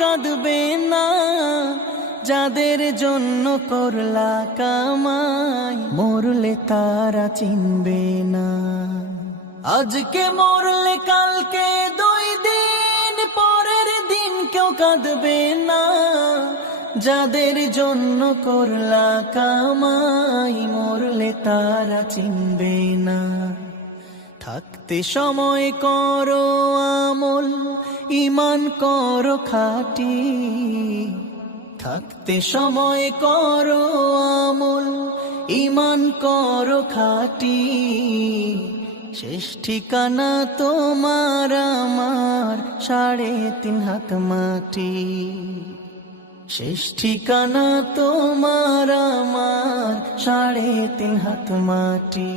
কাঁদবে না, যাদের জন্য করলা কামাই, মরলে তারা চিনবে না। আজকে মরলে কালকে 2 দিন পরের দিন কেউ কাঁদবে না, যাদের জন্য করলা কামাই, মরলে তারা চিনবে না। থাকতে সময় করো আমল, ঈমান করো খাঁটি, থাকতে সময় করো আমল, ঈমান করো খাঁটি। শেষ ঠিকানা তোমার আমার 3.5 হাত মাটি, শেষ ঠিকানা তোমার আমার 3.5 হাত মাটি।